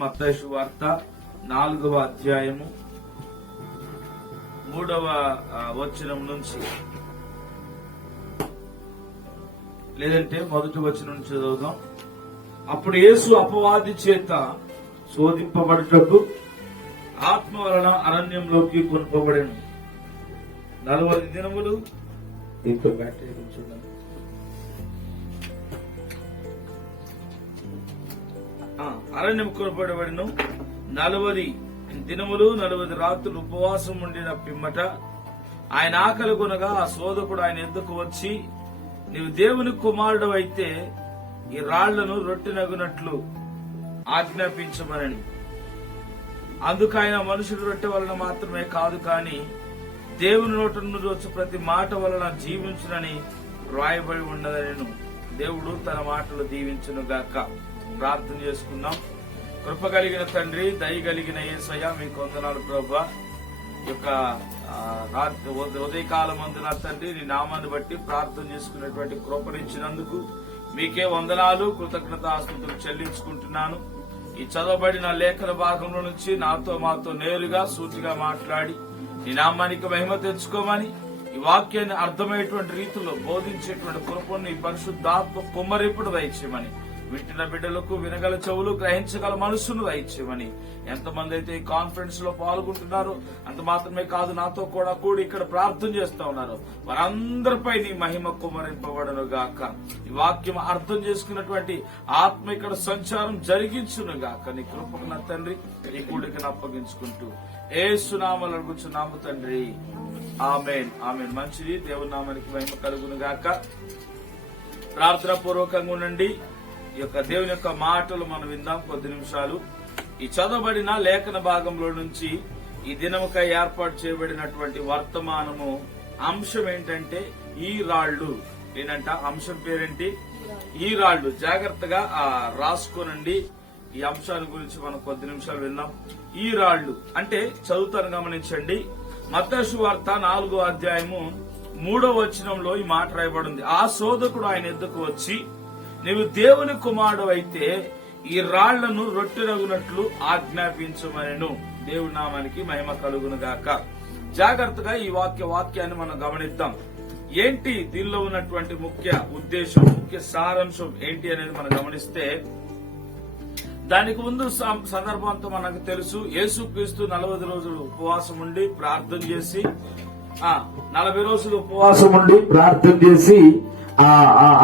మత్తయి సువార్త 4వ అధ్యాయము 3వ వచనం నుంచి లేదంటే మొదటి వచనం నుంచి చదువుదాం. అప్పుడు యేసు అపవాది చేత శోధింపబడుటకు ఆత్మ వలన అరణ్యంలోకి కొనుపబడెను. 40 దినములు అరణ్యం కొనపడబడిను. 40 దినములు 40 రాత్రులు ఉపవాసం ఉండిన పిమ్మట ఆయన ఆకలి కొనగా ఆ శోధకుడు ఆయన ఎద్దుకు వచ్చి, నీవు దేవుని కుమారుడు అయితే ఈ రాళ్లను రొట్టెనగునట్లు ఆజ్ఞాపించమని. అందుకు ఆయన మనుషుడు రొట్టె వలన మాత్రమే కాదు కాని దేవుని నోట నుండి వచ్చి ప్రతి మాట వలన జీవించునని రాయబడి ఉన్నదనెను. దేవుడు తన మాటలు దీవించును గాక. ప్రార్థన చేసుకున్నాం. కృప కలిగిన తండ్రి, దయ కలిగిన యేసయ్య, మీకు వందనాలు ప్రభువా. యొక్క ఉదయకాలం అందున తండ్రి నీ నామాన్ని బట్టి ప్రార్థన చేసుకునేటువంటి కృపనిచ్చినందుకు మీకే వందనాలు, కృతజ్ఞతాస్తుతులు చెల్లించుకుంటున్నాను. ఈ చదవబడిన లేఖన భాగంలో నుంచి మాతో నేరుగా సూటిగా మాట్లాడి నీ నామానికి మహిమ తెచ్చుకోమని, ఈ వాక్యాన్ని అర్థమయ్యేటువంటి రీతిలో బోధించేటువంటి కృపను ఈ పరిశుద్ధాత్మ కుమ్మరింపుడు దయచేయమని, వింటున్న బిడ్డలకు వినగల చెవులు, గ్రహించగల మనస్సును దయచేయమని. ఎంతమంది అయితే ఈ కాన్ఫరెన్స్ లో పాల్గొంటున్నారో అంత మాత్రమే కాదు, నాతో కూడా కూడి ఇక్కడ ప్రార్థన చేస్తా ఉన్నారు, వారందరిపై నీ మహిమ కుమ్మరింపబడను గాక. ఈ వాక్యం అర్థం చేసుకున్నటువంటి ఆత్మ ఇక్కడ సంచారం జరిగించును గాక. నీ కృపకు నా తండ్రి ఈ కూడికను అప్పగించుకుంటూ యేసు నామములో అడుగుచున్నాము తండ్రి, ఆమేన్ ఆమేన్. మంచిది, దేవుని నామానికి మహిమ కలుగును గాక. ప్రార్థన పూర్వకంగా ఉండండి. ఈ యొక్క దేవుని యొక్క మాటలు మనం విందాం కొద్ది నిమిషాలు. ఈ చదవబడిన లేఖన భాగంలో నుంచి ఈ దినముకై ఏర్పాటు చేయబడినటువంటి వర్తమానము అంశం ఏంటంటే ఈ రాళ్లు. ఏంటంట అంశం పేరేంటి? ఈ రాళ్లు. జాగ్రత్తగా రాసుకోనండి. ఈ అంశాన్ని గురించి మనం కొద్ది నిమిషాలు విందాం. ఈ రాళ్లు అంటే చదువుతాను, గమనించండి. మత్తయి సువార్త 4వ అధ్యాయము 3వ వచనంలో ఈ మాట రాయబడింది. ఆ శోధకుడు ఆయన ఎద్దుకు వచ్చి, నీవు దేవుని కుమారుడు అయితే ఈ రాళ్లను రొట్టెనగునట్లు ఆజ్ఞాపించమనెను. దేవుని నామానికి మహిమ కలుగును గాక. జాగ్రత్తగా ఈ వాక్యాన్ని మనం గమనిద్దాం. ఏంటి దీనిలో ఉన్నటువంటి ముఖ్య ఉద్దేశం, ముఖ్య సారాంశం ఏంటి అనేది మనం గమనిస్తే, దానికి ముందు సందర్భంతో మనకు తెలుసు. యేసుక్రీస్తు 40 రోజులు ఉపవాసం ఉండి ప్రార్థన చేసి 40 రోజులు ఉపవాసం ఉండి ప్రార్థన చేసి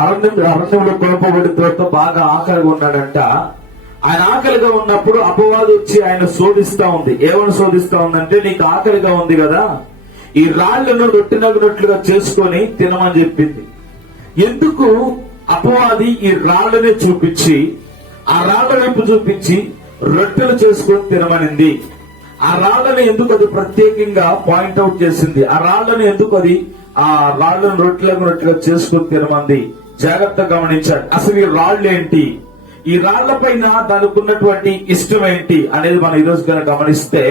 అరణ్యంలో కొనపబడిన తర్వాత బాగా ఆకలిగా ఉన్నాడంట. ఆయన ఆకలిగా ఉన్నప్పుడు అపవాది వచ్చి ఆయన శోధిస్తా ఉంది. ఏమని శోధిస్తా ఉందంటే, నీకు ఆకలిగా ఉంది కదా, ఈ రాళ్లను రొట్టెనగునట్లుగా చేసుకొని తినమని చెప్పింది. ఎందుకు అపవాది ఈ రాళ్లనే చూపించి, ఆ రాళ్ల వైపు చూపించి రొట్టెలు చేసుకొని తినమనింది? ఆ రాళ్లను ఎందుకు అది ప్రత్యేకంగా పాయింట్అవుట్ చేసింది? ఆ రాళ్లను ఎందుకు అది ఆ రాళ్లను రొట్టెలుగా చేసుకుని తినమంది? జాగ్రత్తగా గమనించాడు. అసలు ఈ రాళ్లు ఏంటి, ఈ రాళ్ల పైన దానికి ఉన్నటువంటి ఇష్టం ఏంటి అనేది మనం ఈ రోజు కనుక గమనిస్తే,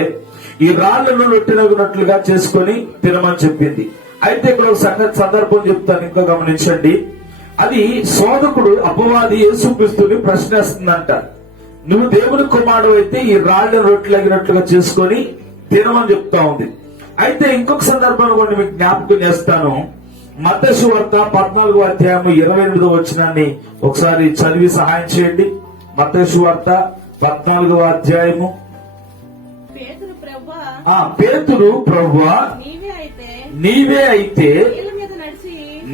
ఈ రాళ్లను రొట్టెలుగా చేసుకుని తినమని చెప్పింది. అయితే ఇక్కడ ఒక సందర్భం చెప్తాను, ఇంకా గమనించండి. అది శోధకుడు అపవాది యేసుక్రీస్తుని ప్రశ్నిస్తుందంట. నువ్వు దేవుని కుమారుడు అయితే ఈ రాళ్లను రొట్టెలుగా చేసుకుని తినమని చెప్తా ఉంది. అయితే ఇంకొక సందర్భంలో కూడా మీకు జ్ఞాపకం చేస్తాను. మత్తయి సువార్త 14వ అధ్యాయము 28వ వచనాన్ని ఒకసారి చదివి సహాయం చేయండి. మత్తయి సువార్త 14వ అధ్యాయము. పేతురు ప్రభువా, నీవే అయితే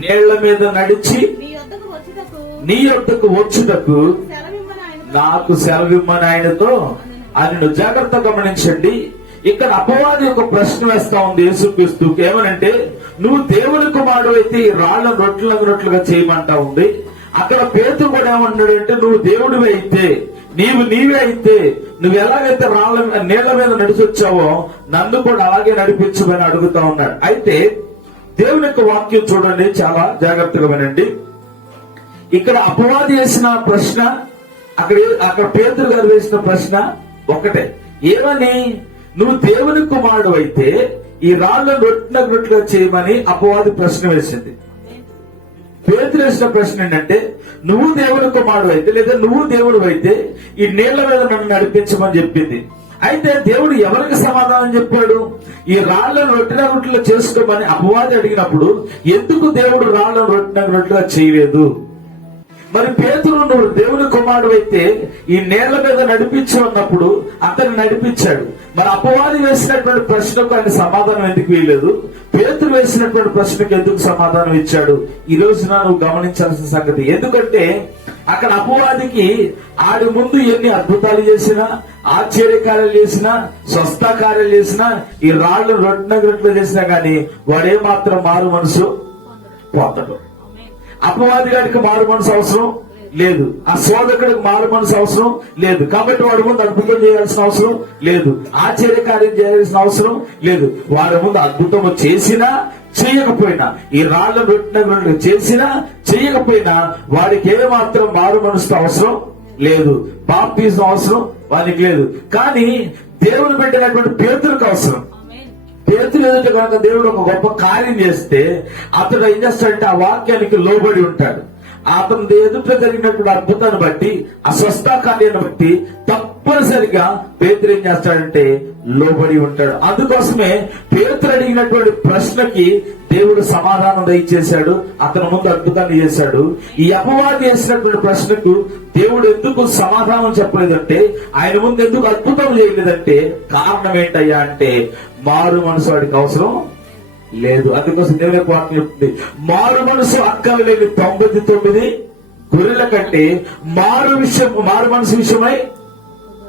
నీళ్ల మీద నడిచి నీ యొద్దకు వచ్చుటకు నాకు సెలవిమ్మని ఆయనతో అని. జాగ్రత్త గమనించండి. ఇక్కడ అపవాది ఒక ప్రశ్న వేస్తా ఉంది యేసుక్రీస్తుకి. ఏమనంటే, నువ్వు దేవుని కుమారుడు అయితే ఈ రాళ్లను రొట్టెలుగా చేయమంటా ఉంది. అక్కడ పేతురు కూడా ఏమన్నాడు అంటే, నువ్వు దేవుడివి అయితే, నీవే అయితే, నువ్వు ఎలాగైతే నీళ్ల మీద నడిచొచ్చావో నన్ను కూడా అలాగే నడిపించమని అడుగుతా ఉన్నాడు. అయితే దేవుని యొక్క వాక్యం చూడండి, చాలా జాగ్రత్తగా వినండి. ఇక్కడ అపవాది వేసిన ప్రశ్న, అక్కడ పేతురు గారు వేసిన ప్రశ్న ఒకటే. ఏమని? నువ్వు దేవుని కుమారుడు అయితే ఈ రాళ్లను రొట్టెలుగా చేయమని అపవాది ప్రశ్న వేసింది. పేతురు వేసిన ప్రశ్న ఏంటంటే, నువ్వు దేవుని కుమారుడు అయితే లేదా నువ్వు దేవుడు అయితే ఈ నీళ్ల మీద నన్ను నడిపించమని చెప్పింది. అయితే దేవుడు ఎవరికి సమాధానం చెప్పాడు? ఈ రాళ్లను రొట్టెలో చేసుకోమని అపవాది అడిగినప్పుడు ఎందుకు దేవుడు రాళ్లను రొట్టెగా చేయలేదు? మరి పేతురు నువ్వు దేవుని కుమారుడు అయితే ఈ నేల మీద నడిపించు అన్నప్పుడు అతను నడిపించాడు. మరి అపవాది వేసినటువంటి ప్రశ్నకు ఆయన సమాధానం ఎందుకు వేయలేదు? పేతురు వేసినటువంటి ప్రశ్నకు ఎందుకు సమాధానం ఇచ్చాడు? ఈ రోజున నువ్వు గమనించాల్సిన సంగతి. ఎందుకంటే అక్కడ అపవాదికి ఆడి ముందు ఎన్ని అద్భుతాలు చేసినా, ఆశ్చర్యకార్యాలు చేసినా, స్వస్థ కార్యాలు చేసినా, ఈ రాళ్లు రొట్టెలు చేసినా గాని వాడే మాత్రం మారు మనసు పొందడు. అపవాది గారికి మారు మనసు అవసరం లేదు, ఆ శోధకుడికి మారు మనసు అవసరం లేదు. కాబట్టి వాడి ముందు అద్భుతం చేయాల్సిన అవసరం లేదు, ఆశ్చర్యకార్యం చేయాల్సిన అవసరం లేదు. వాడి ముందు అద్భుతం చేసినా చేయకపోయినా, ఈ రాళ్ల రొట్టెలు చేసినా చేయకపోయినా వాడికి ఏమాత్రం మారు మనసు అవసరం లేదు, బాప్తిజం అవసరం వాడికి లేదు. కానీ దేవుడు పెట్టినటువంటి పేతురుకు అవసరం. పేతురు ఎదుట కనుక దేవుడు ఒక గొప్ప కార్యం చేస్తే అతడు ఏం చేస్తాడంటే ఆ వాక్యానికి లోబడి ఉంటాడు. అతని ఎదుట జరిగినటువంటి అద్భుతాన్ని బట్టి, ఆ స్వస్థ కార్యాన్ని బట్టి తప్పనిసరిగా పేతురు ఏం చేస్తాడంటే లోబడి ఉంటాడు. అందుకోసమే పేతురు అడిగినటువంటి ప్రశ్నకి దేవుడు సమాధానం దయచేశాడు, అతని ముందు అద్భుతాన్ని చేశాడు. ఈ అపవాది చేసినటువంటి ప్రశ్నకు దేవుడు ఎందుకు సమాధానం చెప్పలేదంటే, ఆయన ముందు ఎందుకు అద్భుతం చేయలేదంటే కారణం ఏంటయ్యా అంటే మారు మనసు వాడికి అవసరం లేదు. అందుకోసం దేవుని వాక్యం చెప్తుంది, మారు మనసు అక్కలు లేని 99 గొర్రెల కంటే మారు మనసు విషయమై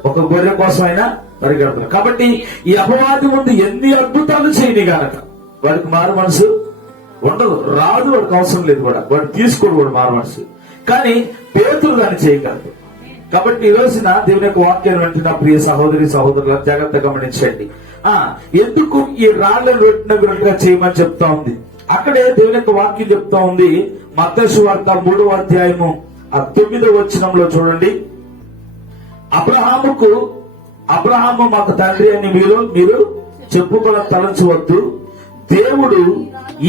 ఒక గొర్రె కోసమైనా పరిగెడుతున్నారు. కాబట్టి ఈ అపవాది ముందు ఎన్ని అద్భుతాలు చేయని గనక వాడికి మారు మనసు ఉండదు, రాదు, వాడికి అవసరం లేదు కూడా, వాడు తీసుకోడు వాడు మారు మనసు. కానీ పేతురు దాన్ని చేయగలదు. కాబట్టి ఈ రోజున దేవుని యొక్క వాక్యాన్ని వింటున్న ప్రియ సహోదరి సహోదరుల జాగ్రత్తగా గమనించండి. ఎందుకు ఈ రాళ్లను రొట్టెగా చేయమని చెప్తా ఉంది? అక్కడే దేవుని యొక్క వాక్యం చెప్తా ఉంది. మత్తయి సువార్త 3వ అధ్యాయము 9వ వచనంలో చూడండి. అబ్రహాము మాకు తండ్రి అని మీరు చెప్పుకున్న తలంచవద్దు, దేవుడు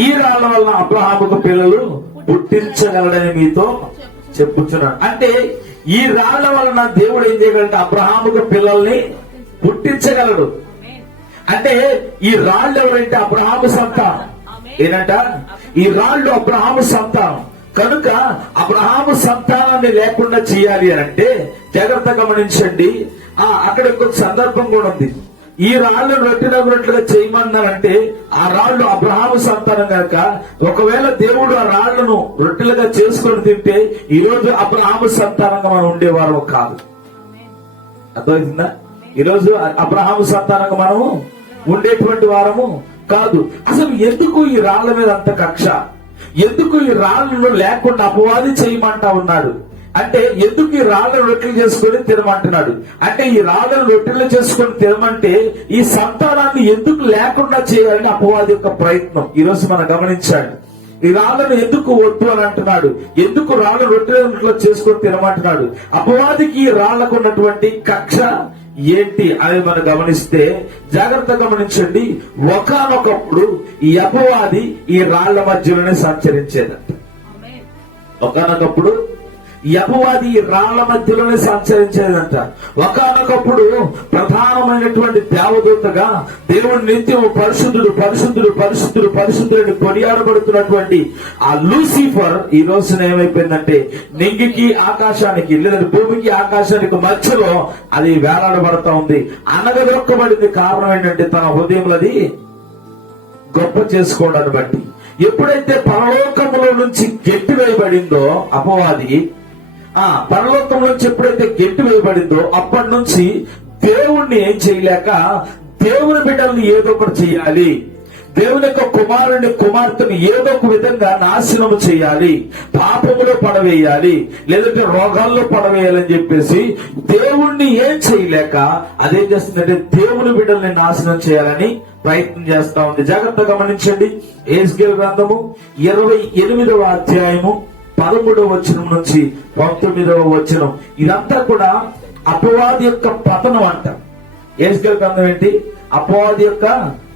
ఈ రాళ్ల వలన అబ్రహాముకు పిల్లలు పుట్టించగలడని మీతో చెప్పుచున్నాడు. అంటే ఈ రాళ్ల వలన దేవుడు ఏం చేయగలంటే అబ్రహాముకు పిల్లల్ని పుట్టించగలడు. అంటే ఈ రాళ్ళు ఎవరంటే అబ్రహాము సంతానం. ఏంటంట? ఈ రాళ్ళు అబ్రహాము సంతానం. కనుక అబ్రహాము సంతానాన్ని లేకుండా చేయాలి అని అంటే జాగ్రత్త గమనించండి. అక్కడ ఇంకొక సందర్భం కూడా ఉంది. ఈ రాళ్లను రొట్టెగా చేయమన్నారంటే ఆ రాళ్లు అబ్రహాము సంతానం కనుక ఒకవేళ దేవుడు ఆ రాళ్లను రొట్టెలుగా చేసుకొని తింటే ఈ రోజు అబ్రహాము సంతానంగా మనం ఉండేవారు కాదు. అర్థమవుతుందా? ఈ రోజు అబ్రహాము సంతానంగా మనము ఉండేటువంటి వారము కాదు. అసలు ఎందుకు ఈ రాళ్ల మీద అంత కక్ష? ఎందుకు ఈ రాళ్లను లేకుండా అపవాది చేయమంటా ఉన్నాడు అంటే, ఎందుకు ఈ రాళ్లను రొట్టెలు చేసుకొని తినమంటున్నాడు అంటే, ఈ రాళ్లను రొట్టెలు చేసుకొని తినమంటే ఈ సంతానాన్ని ఎందుకు లేకుండా చేయాలని అపవాది యొక్క ప్రయత్నం ఈ రోజు మనం గమనించాలి. ఈ రాళ్లను ఎందుకు వద్దు అని అంటున్నాడు, ఎందుకు రాళ్లను రొట్టెలు చేసుకొని తినమంటున్నాడు? అపవాదికి ఈ రాళ్లకు ఉన్నటువంటి కక్ష ఏంటి అని మనం గమనిస్తే జాగ్రత్త గమనించండి. ఒకానొకప్పుడు ఈ అపవాది ఈ రాళ్ల మధ్యలోనే సంచరించేదంట. ఒకానొకప్పుడు ఈ అపవాది ఈ రాళ్ల మధ్యలోనే సంచరించేదంట. ఒకానొకప్పుడు ప్రధానమైనటువంటి దేవదూతగా దేవుడు నిత్యము పరిశుద్ధుడు పరిశుద్ధుడు పరిశుద్ధుడు పరిశుద్ధుడు కొనియాడబడుతున్నటువంటి ఆ లూసిఫర్ ఈ రోజున ఏమైపోయిందంటే నింగికి ఆకాశానికి లేదంటే భూమికి ఆకాశానికి మధ్యలో అది వేలాడబడతా ఉంది. అనగదొక్కబడింది. కారణం ఏంటంటే తన హృదయంలో అది గొప్ప చేసుకోవడాన్ని బట్టి. ఎప్పుడైతే పరలోకములో నుంచి గెట్టి వేయబడిందో అపవాది, పరలోకం నుంచి ఎప్పుడైతే గెట్టి వేయబడిందో అప్పటి నుంచి దేవుణ్ణి ఏం చేయలేక దేవుని బిడ్డల్ని ఏదో ఒకటి చేయాలి, దేవుని యొక్క కుమారుని కుమార్తెను ఏదో ఒక విధంగా నాశనము చేయాలి, పాపములో పడవేయాలి, లేదంటే రోగాల్లో పడవేయాలని చెప్పేసి దేవుణ్ణి ఏం చేయలేక అదేం చేస్తుందంటే దేవుని బిడ్డల్ని నాశనం చేయాలని ప్రయత్నం చేస్తా ఉంది. జాగ్రత్తగా గమనించండి. యెహెజ్కేలు గ్రంథము 28వ అధ్యాయము 13వ వచనం నుంచి 19వ వచనం. ఇదంతా కూడా అపవాది యొక్క పతనం అంట. యెహెజ్కేలు గ్రంథం ఏంటి? అపవాది యొక్క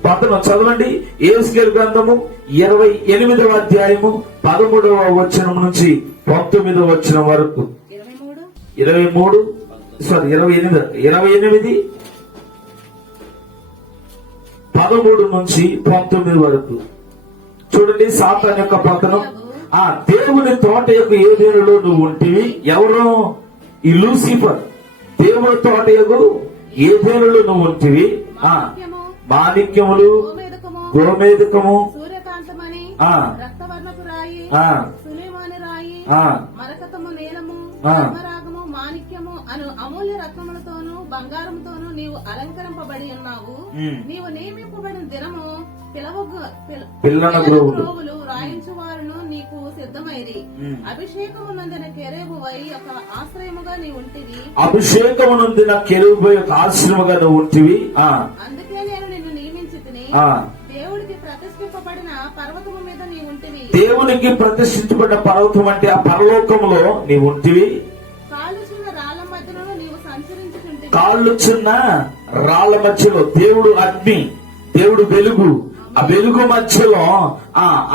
పతనం. చదవండి యెహెజ్కేలు గ్రంథము 28వ అధ్యాయము 13వ వచనం నుంచి 19వ వచనం వరకు. 28 13 నుంచి 19 వరకు చూడండి. సాతాను యొక్క పతనం. దేవుని తోట యొక్క ఏదేనులో నువ్వు ఉంటివి. ఎవరు? ఈ లూసిఫర్. దేవుని తోట యొక్క ఏదేనులో నువ్వు ఉంటివి. మాణిక్యములు, గోమేదకము, సూర్యకాంతమని, రక్తవర్ణపు రాయి, సులేమాని రాయి, మరకతము నీలము, ధర్మరాగము, మాణిక్యము అను అమూల్య రత్నములతోనూ బంగారముతోనూ నీవు అలంకరింపబడి ఉన్నావు. నీవు నియమింపబడిన దినము పిల్లన గ్రోవులు రాయించు వారును నీకు సిద్ధమైరి. అభిషేకము నందిన కెరూబువై ఒక ఆశ్రయముగా నీ ఉంటివి. అభిషేకము నందిన కెరూబువై ఒక ఆశ్రయముగా నువ్వు ఉంటివి. అందుకే నేను నిన్ను నియమించితిని. దేవుడికి ప్రతిష్ఠింపబడిన పర్వతము మీద నీ ఉంటివి. దేవునికి ప్రతిష్ఠించబడిన పర్వతం అంటే ఆ పరలోకములో నీ ఉంటివి. కాళ్ళు చిన్న రాళ్ల మధ్యలో నీవు సంచరించుకుంటే కాళ్ళు చిన్న రాళ్ల మధ్యలో దేవుడు అగ్ని, దేవుడు వెలుగు. ఆ వెలుగు మధ్యలో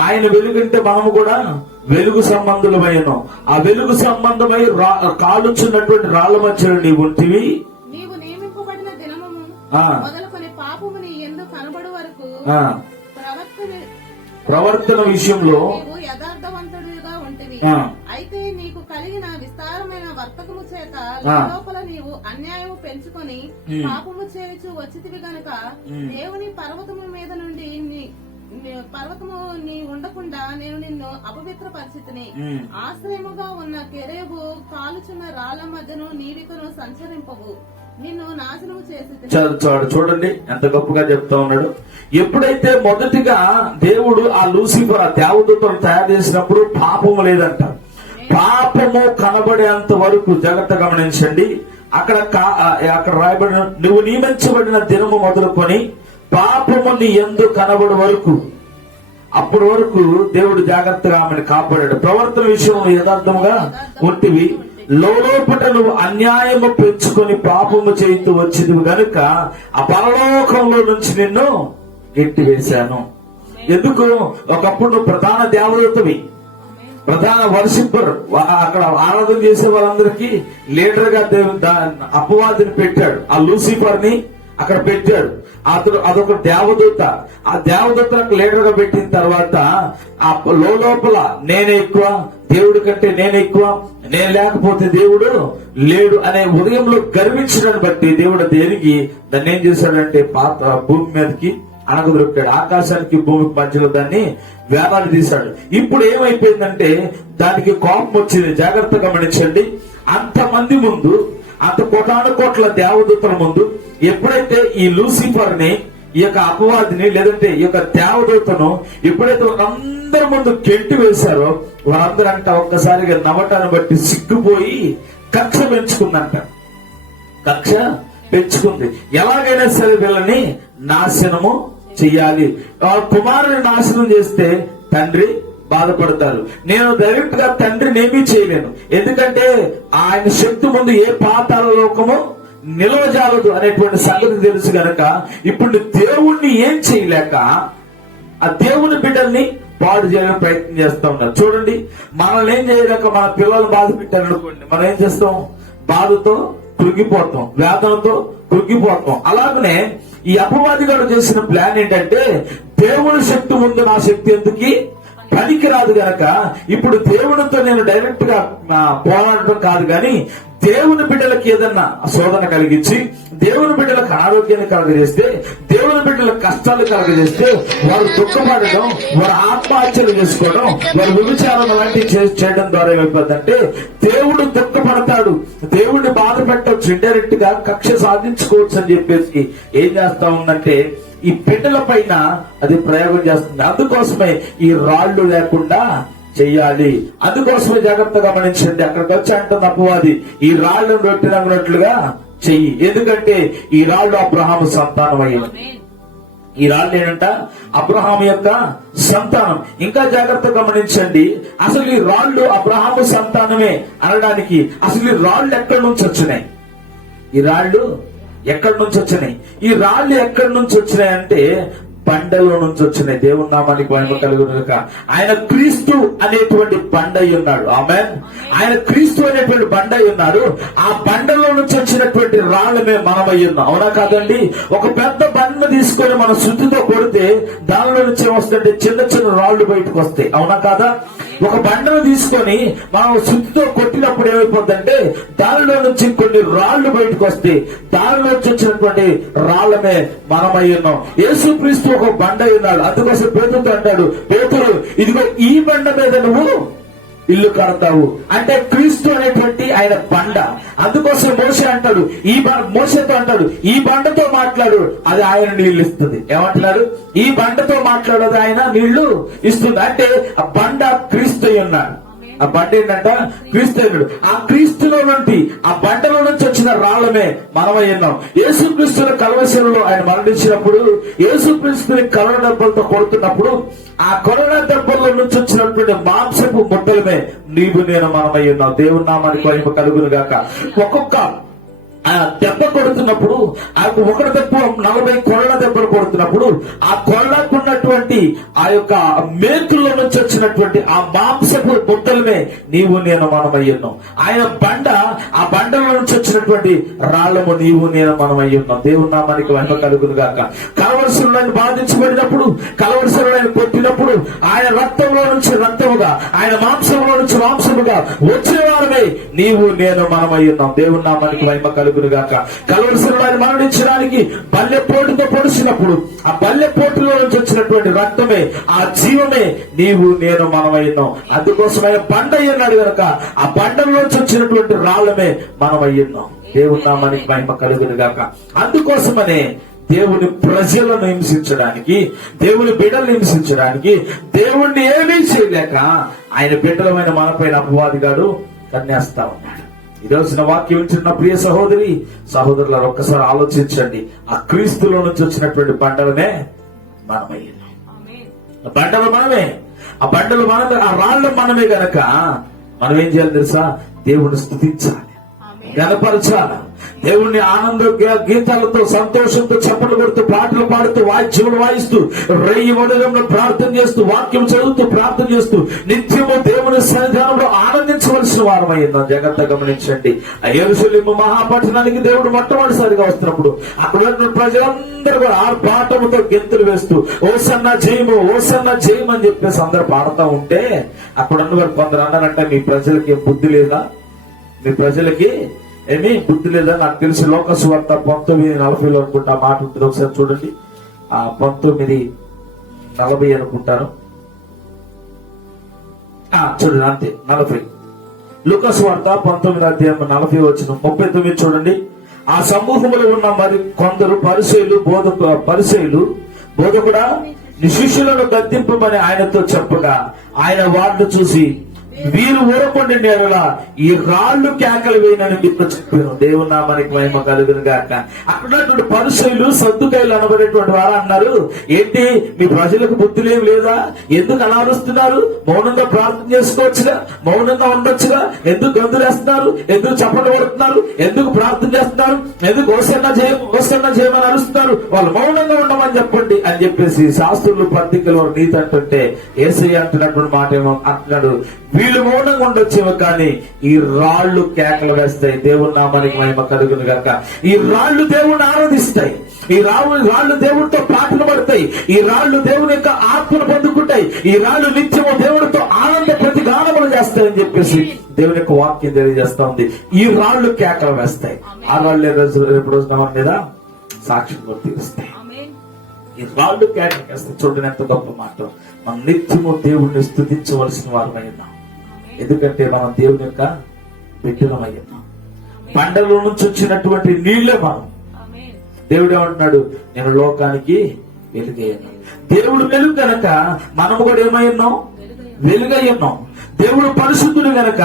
ఆయన వెలుగుంటే మనము కూడా వెలుగు సంబంధులమైన ఆ వెలుగు సంబంధమై కాలుచున్నటువంటి రాళ్ల మధ్యలో నీవు ఉంటివి. నీవు నియమింపబడిన దినము మొదలుకొని పాపము నీ యందు కనబడు వరకు ప్రవర్తన విషయంలో యథార్థవంతుడిగా ఉంటివి. అయితే నీకు కలిగిన విస్తారమైన వర్తకము చేత లోపల నీవు అన్యాయము పెంచుకొని పాపము చేయుచు వచ్చితివి గనుక దేవుని పర్వతము మీద నుండి పర్వతము నీ ఉండకుండా నేను నిన్ను అపవిత్ర పరిస్థితిని. ఆశ్రయముగా ఉన్న కెరూబు కాలుచున్న రాళ్ల మధ్యను నీవికను సంచరింపవు. నిన్ను నాశనము చేసి. చూడండి ఎంత గొప్పగా చెప్తా ఉన్నాడు. ఎప్పుడైతే మొదటిగా దేవుడు ఆ లూసిఫర్ ఆ దేవదూతను తయారు చేసినప్పుడు పాపము లేదంట. పాపము కనబడేంత వరకు జాగ్రత్త గమనించండి. అక్కడ రాయబడిన నువ్వు నియమించబడిన దినము మొదలుకొని పాపము నీ యందు కనబడి వరకు, అప్పటి వరకు దేవుడు జాగ్రత్తగా ఆమెను కాపాడాడు. ప్రవర్తన విషయంలో యథార్థముగా ఉంటివి. లోపట నువ్వు అన్యాయము పెంచుకొని పాపము చేస్తూ వచ్చింది గనుక ఆ పరలోకంలో నుంచి నిన్ను ఎట్టి వేశాను. ఎందుకు? ఒకప్పుడు నువ్వు ప్రధాన దేవదూతవి, ప్రధాన వర్షిప్పర్. అక్కడ ఆరాధన చేసే వాళ్ళందరికీ లీడర్ గా అపవాదిని పెట్టాడు. ఆ లూసిఫర్ ని అక్కడ పెట్టాడు. అదొక దేవదూత. ఆ దేవదూతలకు లీడర్ గా పెట్టిన తర్వాత ఆ లోపల నేనే ఎక్కువ, దేవుడి కంటే నేనే ఎక్కువ, నేను లేకపోతే దేవుడు లేడు అనే ఉదయంలో గర్వించడాన్ని బట్టి దేవుడు దేనికి దాన్ని ఏం చేశాడంటే భూమి మీదకి అనగదొరికాడు. ఆకాశానికి భూమికి మధ్యలో దాన్ని వేలాడి తీశాడు. ఇప్పుడు ఏమైపోయిందంటే దానికి కోపం వచ్చింది. జాగ్రత్త గమనించండి. అంతమంది ముందు, అంత కోటాను కోట్ల దేవదూతల ముందు ఎప్పుడైతే ఈ లూసిఫర్ ని, ఈ యొక్క అపవాదిని లేదంటే ఈ యొక్క దేవదూతను ఎప్పుడైతే వాళ్ళందరి ముందు గెంటి వేశారో వారందరంట ఒక్కసారిగా నవ్వటాన్ని బట్టి సిగ్గుపోయి కక్ష పెంచుకుందంట. కక్ష పెంచుకుంది. ఎలాగైనా సరే వీళ్ళని నాశనము చెయ్యాలి. కుమారుని నాశనం చేస్తే తండ్రి బాధపడతారు. నేను డైరెక్ట్ గా తండ్రిని ఏమీ చేయలేను, ఎందుకంటే ఆయన శక్తి ముందు ఏ పాతాళ లోకము నిలవజాలదు అనేటువంటి సంగతి తెలుసు గనక ఇప్పుడు దేవుణ్ణి ఏం చేయలేక ఆ దేవుని బిడ్డల్ని పాడు చేయాలని ప్రయత్నం చేస్తా ఉన్నారు. చూడండి, మనల్ని ఏం చేయలేక మన పిల్లలు బాధ పెట్టారనుకోండి, మనం ఏం చేస్తాం? బాధతో కృంగిపోతాం, వేదనతో కృంగిపోతాం. అలాగనే ఈ అపవాది గారు చేసిన ప్లాన్ ఏంటంటే దేవుని శక్తి ముందు నా శక్తి ఎందుకు పనికి రాదు గనక ఇప్పుడు దేవునితో నేను డైరెక్ట్ గా పోరాడటం కాదు గాని దేవుని బిడ్డలకు ఏదన్నా శోధన కలిగించి, దేవుని బిడ్డలకు అనారోగ్యాన్ని కలగజేస్తే, దేవుని బిడ్డలకు కష్టాలు కలగజేస్తే వారు దుఃఖపడడం, వారు ఆత్మహత్యలు చేసుకోవడం, వారు వ్యభిచారం లాంటివి చేయడం ద్వారా ఏమైపోతుందంటే దేవుడు దుఃఖపడతాడు, దేవుడిని బాధ పెట్టవచ్చు, ఇండైరెక్ట్ గా కక్ష సాధించుకోవచ్చు అని చెప్పేసి ఏం చేస్తా ఉందంటే ఈ బిడ్డల పైన అది ప్రయోగం చేస్తుంది. అందుకోసమే ఈ రాళ్లు లేకుండా చెయ్యాలి. అందుకోసమే జాగ్రత్తగా గమనించండి. అక్కడికి వచ్చి అంటుంది అపవాది, ఈ రాళ్లను రొట్టెనగినట్లుగా చెయ్యి. ఎందుకంటే ఈ రాళ్లు అబ్రహాము సంతానం అయ్యింది. ఈ రాళ్ళు ఏంటంట అబ్రహాము యొక్క సంతానం. ఇంకా జాగ్రత్తగా గమనించండి. అసలు ఈ రాళ్లు అబ్రహాము సంతానమే అనడానికి అసలు ఈ రాళ్లు ఎక్కడి నుంచి వచ్చినాయి? ఈ రాళ్లు ఎక్కడి నుంచి వచ్చినాయి? ఈ రాళ్ళు ఎక్కడి నుంచి వచ్చినాయి అంటే బండలో నుంచి వచ్చినాయి. దేవుని నామానికి మహిమ కలుగును గాక. ఆయన క్రీస్తు అనేటువంటి బండ అయి ఉన్నాడు. ఆమేన్. ఆయన క్రీస్తు అనేటువంటి బండ అయి ఉన్నాడు. ఆ బండలో నుంచి వచ్చినటువంటి రాళ్ళమే మనమై ఉన్నాం. అవునా కాదండి? ఒక పెద్ద బండను తీసుకొని మనం శుద్ధితో కొడితే దానిలో నుంచి ఏమొస్తుందంటే చిన్న చిన్న రాళ్లు బయటకు వస్తాయి. అవునా కాదా? ఒక బండను తీసుకొని మనం శుద్ధితో కొట్టినప్పుడు ఏమైపోతుందంటే దానిలో నుంచి కొన్ని రాళ్లు బయటకు వస్తాయి. దానిలో నుంచి వచ్చినటువంటి రాళ్లమే మనమై ఉన్నాం. యేసుక్రీస్తు ఒక బండ ఉన్నాడు. అందుకోసం పేతురుతో అంటాడు, పేతురు ఇదిగో ఈ బండ మీద నువ్వు ఇల్లు కడతావు అంటే క్రీస్తు అనేటువంటి ఆయన బండ. అందుకోసం మోషే అంటాడు, మోషేతో అంటాడు, ఈ బండతో మాట్లాడు అది ఆయన నీళ్లు ఇస్తుంది. ఏమంటున్నాడు? ఈ బండతో మాట్లాడదు ఆయన నీళ్లు ఇస్తుంది. అంటే ఆ బండ క్రీస్తు అయి ఉన్నాడు. ఆ బండ ఏంటంట? క్రీస్తుడు. ఆ క్రీస్తులో నుండి ఆ బండలో నుంచి వచ్చిన రాళ్లమే మనమై ఉన్నాం. యేసుక్రీస్తుని కలవశిలలో ఆయన మరణించినప్పుడు యేసుక్రీస్తుని కరోనా దెబ్బలతో కొడుతున్నప్పుడు ఆ కరోనా దెబ్బల నుంచి వచ్చినటువంటి మాంసపు ముద్దలమే నీవు నేను మనమై ఉన్నాం. దేవుని నామానికి మహిమ కలుగును గాక. ఒక్కొక్క దెబ్బ కొడుతున్నప్పుడు ఒకటి దెబ్బ 40 కొరల దెబ్బలు కొడుతున్నప్పుడు ఆ కొరలకున్నటువంటి ఆ యొక్క మేకుల్లో నుంచి వచ్చినటువంటి ఆ మాంసపు ముద్దలమే నీవు నేను మనమై ఉన్నాం. ఆయన బండ, ఆ బండలో నుంచి వచ్చినటువంటి రాళ్లము నీవు నేను మనమై ఉన్నాం. దేవుని నామానికి మహిమ కలుగును గాక. కలవరసులను బాధించబడినప్పుడు, కలవరసులను కొట్టినప్పుడు ఆయన రక్తంలో నుంచి రక్తముగా, ఆయన మాంసంలో నుంచి మాంసముగా వచ్చిన వారమే నీవు నేను మనమై ఉన్నాం. దేవుని నామానికి మహిమ కలుగు కలవరసులను మరణించడానికి బల్లెపోటుతో పొడిచినప్పుడు ఆ బల్లెపోటులో నుంచి వచ్చినటువంటి రక్తమే, ఆ జీవమే నీవు నేను మనమై ఉన్నాం. అందుకోసమైన బండ అయ్యన్నాడు కనుక ఆ బండలోంచి వచ్చినటువంటి రాళ్లమే మనమై ఉన్నాం. దేవుని నామానికి మహిమ కలుగును గాక. అందుకోసమనే దేవుని ప్రజలను హింసించడానికి, దేవుని బిడ్డలను హింసించడానికి, దేవుణ్ణి ఏమీ చేయలేక ఆయన బిడ్డలమైన మనపైన అపవాదిగాడు కన్నేస్తా ఉన్నాడు. ఈ రోజున వాక్యం వింటున్న ప్రియ సహోదరి సహోదరుల ఒక్కసారి ఆలోచించండి. ఆ క్రీస్తులో నుంచి వచ్చినటువంటి బండలనే మనమై ఉన్నాం. బండలు మనమే, ఆ బండలు మనమే, ఆ రాళ్ళు మనమే గనక మనం ఏం చేయాలి తెలుసా? దేవుని స్తుతించాలి, గణపరచాలి. దేవుణ్ణి ఆనంద గీతాలతో, సంతోషంతో, చప్పట్లు కొడుతూ, పాటలు పాడుతూ, వాయిద్యములు వాయిస్తూ, రెయ్యి మొదలంలో ప్రార్థన చేస్తూ, వాక్యం చదువుతూ, ప్రార్థన చేస్తూ నిత్యము దేవుని సన్నిధానంలో ఆనందించవలసిన వారమై ఉన్నాం. జాగ్రత్త గమనించండి. ఆ యెరూషలేము మహాపట్టణానికి దేవుడు మొట్టమొదటిసారిగా వస్తున్నప్పుడు అక్కడ ఉన్న ప్రజలందరూ కూడా ఆర్భాటముతో గెంతులు వేస్తూ ఓసన్న జయము, ఓసన్న జయము అని చెప్పేసి అందరూ పాడుతూ ఉంటే అక్కడ ఉన్నవారు కొందరు అన్నారంటే, మీ ప్రజలకి ఏం బుద్ధి లేదా? మీ ప్రజలకి ఏమీ బుద్ధి లేదా? నాకు తెలిసి లోకసువార్త 19:40 అనుకుంటా మాట ఉంటుంది. ఒకసారి చూడండి. 19:40 అనుకుంటాను. చూడండి, అంతే 40. లోకసువార్త 19:40 చూడండి. ఆ సమూహంలో ఉన్న మరి కొందరు పరిసయ్యులు బోధకుడా నీ శిష్యులను గద్దింపమని ఆయనతో చెప్పగా ఆయన వారిని చూసి, వీరు ఊరకుండి నేరులా ఈ రాళ్లు కేకలు వేయనని మీకు చెప్పాను. దేవుని నామానికి మహిమ కలుగును గాక. అక్కడ పరిసయ్యులు, సద్దుకాయలు అనబడేటువంటి వారు అన్నారు, ఏంటి మీ ప్రజలకు బుద్ధులేం లేదా? ఎందుకు అలా అరుస్తున్నారు? మౌనంగా ప్రార్థన చేసుకోవచ్చుగా, మౌనంగా ఉండొచ్చుగా, ఎందుకు గంతులేస్తున్నారు? ఎందుకు చప్పట్లు కొడుతున్నారు? ఎందుకు ప్రార్థన చేస్తున్నారు? ఎందుకు ఓసన్న చేయమని అరుస్తున్నారు? వాళ్ళు మౌనంగా ఉండమని చెప్పండి అని చెప్పేసి శాస్త్రులు, పత్రికలు వారు నీతి అంటుంటే యేసయ్య అంటున్నటువంటి మాట ఏమో అంటున్నాడు, వీళ్ళు మౌనంగా ఉండొచ్చేమో కానీ ఈ రాళ్లు కేకలు వేస్తాయి. దేవుని నామానికి మహిమ కలుగును గాక. ఈ రాళ్లు దేవుని ఆరాధిస్తాయి. ఈ రాళ్లు దేవుడితో పాటలు పడతాయి. ఈ రాళ్లు దేవుని యొక్క ఆత్మను పొందుకుంటాయి. ఈ రాళ్లు నిత్యము దేవుడితో ఆనంద ప్రతిగానములు చేస్తాయని చెప్పేసి దేవుని యొక్క వాక్యం తెలియజేస్తా ఉంది. ఈ రాళ్లు కేకలు వేస్తాయి. ఆ రాళ్లు రేపు రోజున మన మీద సాక్ష్యం తీరుస్తాయి. ఈ రాళ్లు కేకలు వేస్తాయి. చూడండి ఎంత గొప్ప మాట. మనం నిత్యము దేవుణ్ణి స్తుతించవలసిన వారమై ఉన్నాం. ఎందుకంటే మనం దేవుని యొక్క బిడ్డలమై ఉన్నాం. బండలో నుంచి వచ్చినటువంటి నీళ్లే మనం. దేవుడు ఏమంటున్నాడు? నేను లోకానికి వెలుగై ఉన్నాను. దేవుడు వెలుగు కనుక మనము కూడా ఏమై ఉన్నాం? వెలుగై ఉన్నాం. దేవుడు పరిశుద్ధుడు గనక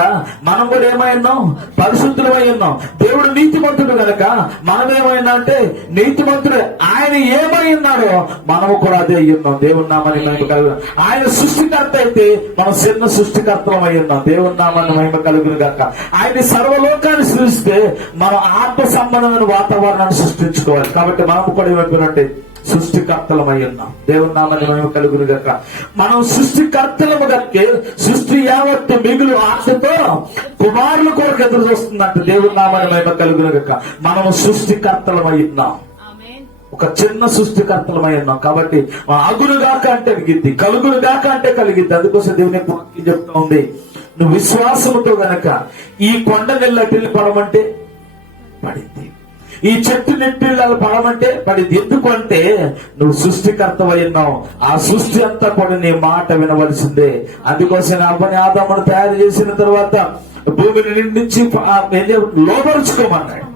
మనం కూడా ఏమై ఉన్నాం? పరిశుద్ధులమై ఉన్నాం. దేవుడు నీతిమంతుడు గనక మనం ఏమైనా అంటే నీతిమంతుడు. ఆయన ఏమై ఉన్నాడో మనము కూడా అదే అయి ఉన్నాం. దేవుని నామాన్ని మహిమ కలుగును. ఆయన సృష్టికర్త అయితే మనం చిన్న సృష్టికర్తలమై ఉన్నాం. దేవుని నామాన్ని మహిమ కలుగును గాక. ఆయన సర్వలోకాన్ని సృష్టిస్తే మనం ఆత్మ సంబంధమైన వాతావరణాన్ని సృష్టించుకోవాలి. కాబట్టి మనం కూడా ఏమైపోయినట్టే సృష్టికర్తలమై ఉన్నాం. దేవుని నామాన్ని మహిమ కలుగును గాక. మనం సృష్టికర్తలము గనకే సృష్టి యావత్తు మిగులు ఆశతో కుమారుల కొరకు ఎదురు చూస్తుందంట. దేవుని నామాన్ని మహిమ కలుగును గాక. మనము సృష్టికర్తలమై ఉన్నాం. ఒక చిన్న సృష్టికర్తలమై ఉన్నాం. కాబట్టి అగును గాక అంటే కలిగిద్ది, కలుగును గాక అంటే కలిగిద్ది. అందుకోసం దేవుని వాక్యం చెప్తా ఉంది, నువ్వు విశ్వాసముతో గనక ఈ కొండ నెల్లటిల్లి పడమంటే పడింది, ఈ చెట్టు నెట్టిళ్ళ పడమంటే పడింది. ఎందుకంటే నువ్వు సృష్టికర్తవై ఉన్నావు. ఆ సృష్టి అంతా కూడా నీ మాట వినవలసిందే. అందుకోసం అవ్వని ఆదామును తయారు చేసిన తర్వాత భూమిని నిండించి లోపరుచుకోమన్నాడు.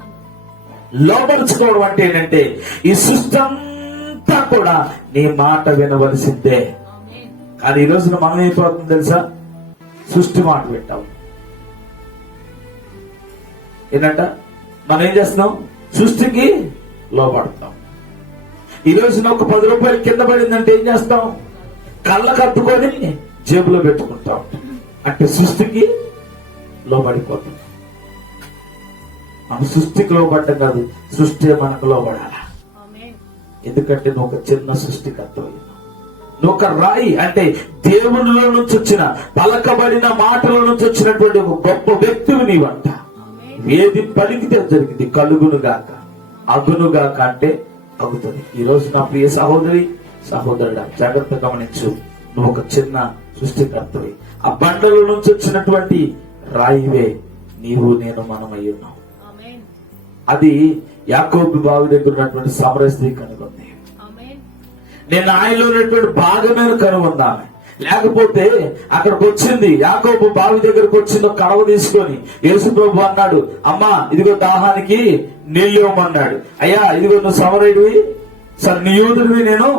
లోపరుచుకోవడం అంటే ఏంటంటే ఈ సృష్టి అంతా కూడా నీ మాట వినవలసిందే. కానీ ఈ రోజున మనం అయిపోతుంది తెలుసా? సృష్టి మాట వింటాం. ఏంటంట మనం ఏం చేస్తున్నాం? సృష్టికి లోపడతాం. ఈ రోజున ఒక 10 రూపాయలు కింద పడిందంటే ఏం చేస్తాం? కళ్ళ కట్టుకొని జేబులో పెట్టుకుంటాం. అంటే సృష్టికి లోబడిపోతాం. మనం సృష్టికి లోబడ్డం కాదు, సృష్టి మనకు లోబడాలా. ఎందుకంటే నువ్వు ఒక చిన్న సృష్టికర్త. నువ్వు ఒక రాయి అంటే దేవునిలో నుంచి వచ్చిన పలకబడిన మాటల నుంచి వచ్చినటువంటి ఒక గొప్ప వ్యక్తివి నీవంట. ఏది పలికితే జరిగింది. కలుగునుగాక, అగునుగాక అంటే అగుతుంది. ఈ రోజు నా ప్రియ సహోదరి సహోదరుడా, జాగ్రత్త గమనించు. నువ్వు ఒక చిన్న సృష్టికర్తవి. ఆ బండల నుంచి వచ్చినటువంటి రాయివే నీవు నేను మనమై ఉన్నాం. అది యాకోబు బావి దగ్గర ఉన్నటువంటి సమరయ స్త్రీ కనుగొంది. నేను ఆయనలో ఉన్నటువంటి భాగమైన కనుగొన్నాను. లేకపోతే అక్కడికి వచ్చింది, యాకోబు బావి దగ్గరకు వచ్చింది, కడవ తీసుకొని. యేసు ప్రభు అన్నాడు, అమ్మా ఇదిగో దాహానికి నీళ్ళు ఇవ్వమన్నాడు. అయ్యా ఇదిగో నువ్వు సమరయుడివి, నీ యూదుడివి, నేను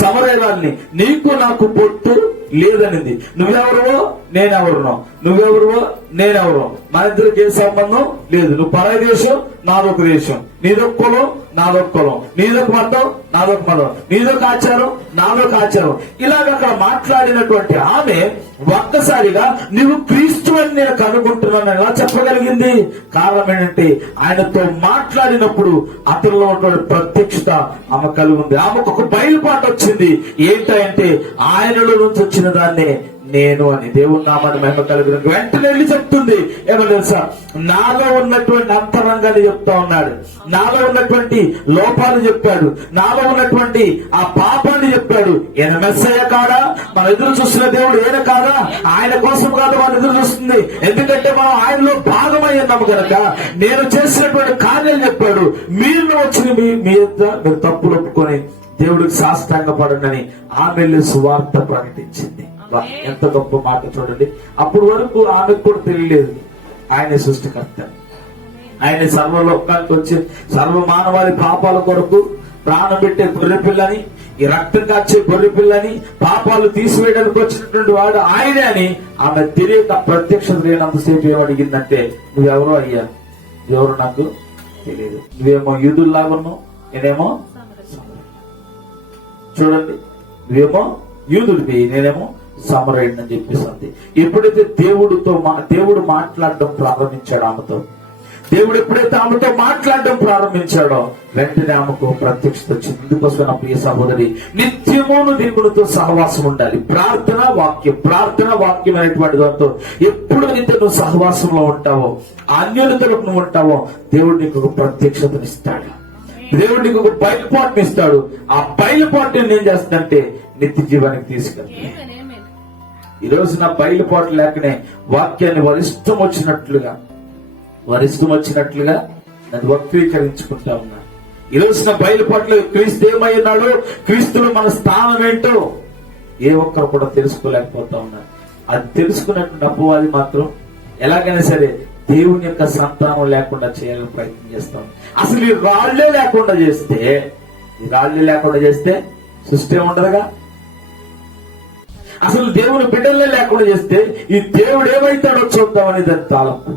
సమరయురాల్ని, నీకు నాకు పొత్తు లేదనింది. నువ్వెవరువో నేనెవరునో, నువ్వెవరువో నేనెవరో, మన ఇద్దరికి ఏ సంబంధం లేదు. నువ్వు పరాయి దేశం, నాదొక దేశం, నీదొక కులం నాదొక కులం, నీదొక మతం నాదొక మతం, నీదొక ఆచారం నాదొక ఆచారం. ఇలాగ అక్కడ మాట్లాడినటువంటి ఆమె ఒక్కసారిగా నువ్వు క్రీస్తు అని నేను కనుగొంటున్నాను ఎలా చెప్పగలిగింది? కారణం ఏంటంటే ఆయనతో మాట్లాడినప్పుడు అతనిలో ఉన్నటువంటి ప్రత్యక్షత ఆమె కలిగి ఉంది. ఆమెకు ఒక బయలుపాటు వచ్చింది. ఏంటంటే ఆయనలో నుంచి వచ్చిన దాన్నే నేను అని. దేవుని నామాన్ని మహిమ కలుగును. వెంటనే వెళ్ళి చెప్తుంది, ఏమో తెలుసా? నాలో ఉన్నటువంటి అంతరంగాన్ని చెప్తా ఉన్నాడు, నాలో ఉన్నటువంటి లోపాలు చెప్పాడు, నాలో ఉన్నటువంటి ఆ పాపాన్ని చెప్పాడు. ఈయన మెస్సయ్య కాదా? మనం ఎదురు చూస్తున్న దేవుడు ఈయన కాదా? ఆయన కోసం కాదు మనం ఎదురు చూస్తుంది. ఎందుకంటే మనం ఆయనలో భాగమై ఉన్నాము కనుక నేను చేసినటువంటి కార్యాలు చెప్పాడు. మీరు వచ్చిన మీరు తప్పులు ఒప్పుకొని దేవుడికి సాష్టాంగ పడండి ఆమె సువార్త ప్రకటించింది. ఎంత గొప్ప మాట చూడండి. అప్పటి వరకు ఆమెకు కూడా తెలియలేదు ఆయన సృష్టికర్త, ఆయన సర్వలోకానికి వచ్చి సర్వ మానవాళి పాపాల కొరకు ప్రాణం పెట్టే గొర్రె పిల్లని, ఈ రక్తం కాచే గొర్రె పిల్లని, పాపాలు తీసివేయడానికి వచ్చినటువంటి వాడు ఆయనే అని ఆమె తెలియక ప్రత్యక్షత లేనంతసేపు ఏమడిగిందంటే, నువ్వెవరో అయ్యా, ఎవరు నాకు తెలియదు, నువ్వేమో యూదుల్లాగా ఉన్నావు, నేనేమో చూడండి, నువ్వేమో యూదుడివి, నేనేమో సమరయుడిని అని చెప్పేసి. ఎప్పుడైతే దేవుడు మాట్లాడడం ప్రారంభించాడు ఆమెతో, దేవుడు ఎప్పుడైతే ఆమెతో మాట్లాడడం ప్రారంభించాడో వెంటనే ఆమెకు ప్రత్యక్షత వచ్చింది. ఇందుకోసం నా ప్రియ సహోదరి, నిత్యమును దేవుడితో సహవాసం ఉండాలి. ప్రార్థన వాక్యం అనేటువంటి దాంతో ఎప్పుడైతే నువ్వు సహవాసంలో ఉంటావో, అన్యులతో నువ్వు ఉంటావో, దేవుడు నీకు ఒక ప్రత్యక్షతనిస్తాడు. దేవుడు నీకు ఒక బయలుపాటుని ఇస్తాడు. ఆ బయలుపాటుని ఏం చేస్తుందంటే నిత్య జీవానికి తీసుకెళ్తాడు. ఈ రోజు నా బయలుపాటు లేకనే వాక్యాన్ని వరిష్టం వచ్చినట్లుగా నన్ను వక్రీకరించుకుంటా ఉన్నా. ఈ రోజు నా బయలుపాట్లు క్రీస్తు ఏమై ఉన్నాడో, క్రీస్తులో మన స్థానం ఏంటో ఏ ఒక్కరు కూడా తెలుసుకోలేకపోతా ఉన్నారు. అది తెలుసుకున్నట్టు అపవాది మాత్రం ఎలాగైనా సరే దేవుని యొక్క సంతానం లేకుండా చేయాలని ప్రయత్నం చేస్తాం. అసలు ఈ రాళ్లే లేకుండా చేస్తే సృష్టి ఉండదుగా. అసలు దేవుని బిడ్డలే లేకుండా చేస్తే ఈ దేవుడు ఏమైతాడో చూద్దామని దాని తాళంపు.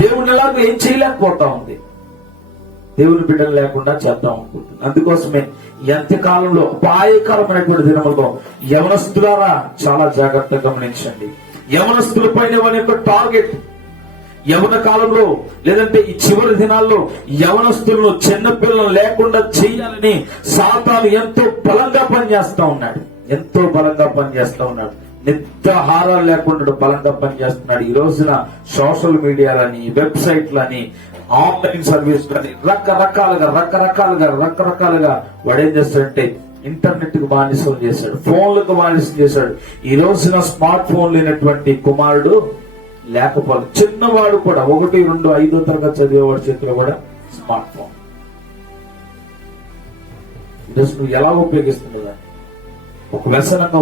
దేవుని ఎలాగో ఏం చేయలేకపోతా ఉంది, దేవుని బిడ్డలు లేకుండా చేద్దాం అనుకుంటుంది. అందుకోసమే ఈ అంత్యకాలంలో అపాయకరమైనటువంటి దినముల్లో యవనస్తులారా చాలా జాగ్రత్తగా గమనించండి. యవనస్తుల పైన వారి యొక్క టార్గెట్ యవన కాలంలో లేదంటే ఈ చివరి దినాల్లో యవనస్తులను చిన్నపిల్లలు లేకుండా చేయాలని సాతాను ఎంతో బలంగా పనిచేస్తా ఉన్నాడు. నిద్రాహారాలు లేకుండా బలంగా పనిచేస్తున్నాడు. ఈ రోజున సోషల్ మీడియాలని, వెబ్సైట్లని, ఆన్లైన్ సర్వీసులని రకరకాలుగా వాడేం చేస్తాడంటే ఇంటర్నెట్ కు బానిసం చేశాడు, ఫోన్లకు బానిసం చేశాడు. ఈ రోజున స్మార్ట్ ఫోన్ లేనటువంటి కుమారుడు లేకపోతే చిన్నవాడు కూడా 1, 2, 5వ తరగతి చదివేవాడి చేతిలో కూడా స్మార్ట్ ఫోన్. ఈరోజు నువ్వు ఎలా ఉపయోగిస్తున్నావు? ఒక వ్యసనంగా